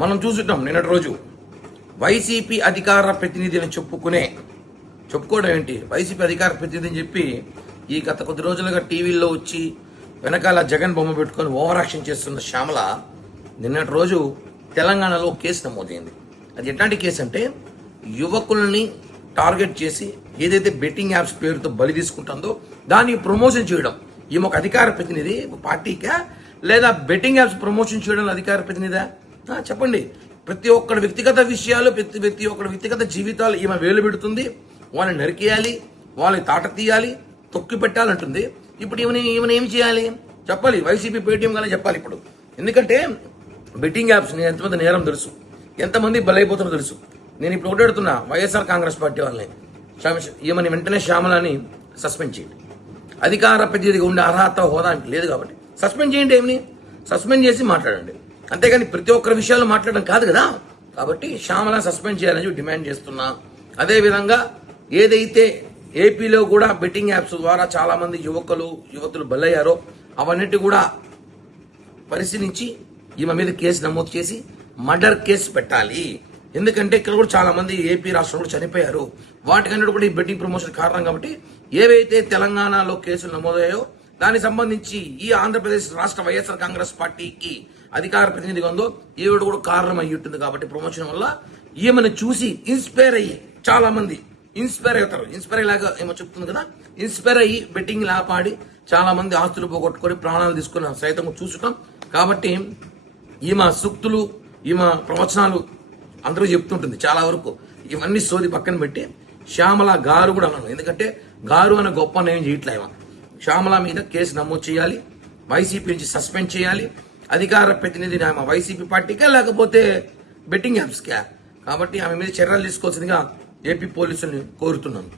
మనం చూసుంటాం నిన్నటి రోజు వైసీపీ అధికార ప్రతినిధి అని చెప్పుకోవడం ఏంటి, వైసీపీ అధికార ప్రతినిధి అని చెప్పి ఈ గత కొద్ది రోజులుగా టీవీల్లో వచ్చి వెనకాల జగన్ బొమ్మ పెట్టుకొని ఓవర్ యాక్షన్ చేస్తున్న శ్యామల నిన్నటి రోజు తెలంగాణలో కేసు నమోదైంది. అది ఎట్లాంటి కేసు అంటే, యువకుల్ని టార్గెట్ చేసి ఏదైతే బెట్టింగ్ యాప్స్ పేరుతో బలి తీసుకుంటుందో దాన్ని ప్రమోషన్ చేయడం. ఈమె ఒక అధికార ప్రతినిధి పార్టీకా, లేదా బెట్టింగ్ యాప్స్ ప్రమోషన్ చేయడం అధికార ప్రతినిధా? చెప్పండి. ప్రతి ఒక్కరి వ్యక్తిగత విషయాలు, ప్రతి ఒక్కరి వ్యక్తిగత జీవితాలు ఈమె వేలు పెడుతుంది. వాళ్ళని నరికేయాలి, వాళ్ళని తాట తీయాలి, తొక్కి పెట్టాలంటుంది. ఇప్పుడు ఈమెను ఏం చేయాలి చెప్పాలి. వైసీపీ పేటీఎం గానే చెప్పాలి ఇప్పుడు. ఎందుకంటే బెట్టింగ్ యాప్స్ ఎంతమంది నేరం తెలుసు, ఎంతమంది బలైపోతున్నారో తెలుసు. నేను ఇప్పుడు ఓటాడుతున్నా వైఎస్ఆర్ కాంగ్రెస్ పార్టీ వాళ్ళని, ఈమెని వెంటనే శ్యామలని సస్పెండ్ చేయండి. అధికార ప్రతినిధిగా ఉండే అర్హత హోదా లేదు కాబట్టి సస్పెండ్ చేయండి. ఏమిని సస్పెండ్ చేసి మాట్లాడండి, అంతేగాని ప్రతి ఒక్కరి విషయాలు మాట్లాడడం కాదు కదా. కాబట్టి శ్యామలను సస్పెండ్ చేయాలని డిమాండ్ చేస్తున్నా. అదేవిధంగా ఏదైతే ఏపీలో కూడా బెట్టింగ్ యాప్స్ ద్వారా చాలా మంది యువతులు బలయ్యారో అవన్నిటి కూడా పరిశీలించి ఈమె మీద కేసు నమోదు చేసి మర్డర్ కేసు పెట్టాలి. ఎందుకంటే ఇక్కడ కూడా చాలా మంది ఏపీ రాష్ట్రంలో చనిపోయారు. వాటికన్నిటి కూడా ఈ బెట్టింగ్ ప్రమోషన్ కారణం. కాబట్టి ఏవైతే తెలంగాణలో కేసులు నమోదయ్యాయో దానికి సంబంధించి ఈ ఆంధ్రప్రదేశ్ రాష్ట్ర వైఎస్ఆర్ కాంగ్రెస్ పార్టీకి అధికార ప్రతినిధిగా ఉందో ఈవిడ కూడా కారణం అయ్యి ఉంటుంది. కాబట్టి ప్రమోషన్ వల్ల ఈమెను చూసి ఇన్స్పైర్ అయ్యి చాలా మంది ఇన్స్పైర్ అవుతారు. ఇన్స్పైర్ అయ్యేలాగా ఏమో చెప్తుంది కదా, ఇన్స్పైర్ అయ్యి బెట్టింగ్ లాపాడి చాలా మంది ఆస్తులు పోగొట్టుకొని ప్రాణాలు తీసుకున్న సైతం చూసుకుంటాం. కాబట్టి ఈమె సూక్తులు, ఈమె ప్రవచనాలు అందరూ చెప్తుంటుంది చాలా వరకు. ఇవన్నీ సోది పక్కన పెట్టి శ్యామల గారు కూడా అన్నాను. ఎందుకంటే గారు అనే గొప్ప నేను చేయట్లే. శ్యామల మీద కేసు నమోదు చేయాలి, వైసీపీ నుంచి సస్పెండ్ చేయాలి. అధికార ప్రతినిధిని ఆమె వైసీపీ పార్టీకా లేకపోతే బెట్టింగ్ యాప్స్కా? కాబట్టి ఆమె మీద చర్యలు తీసుకోవాల్సిందిగా ఏపీ పోలీసుల్ని కోరుతున్నాను.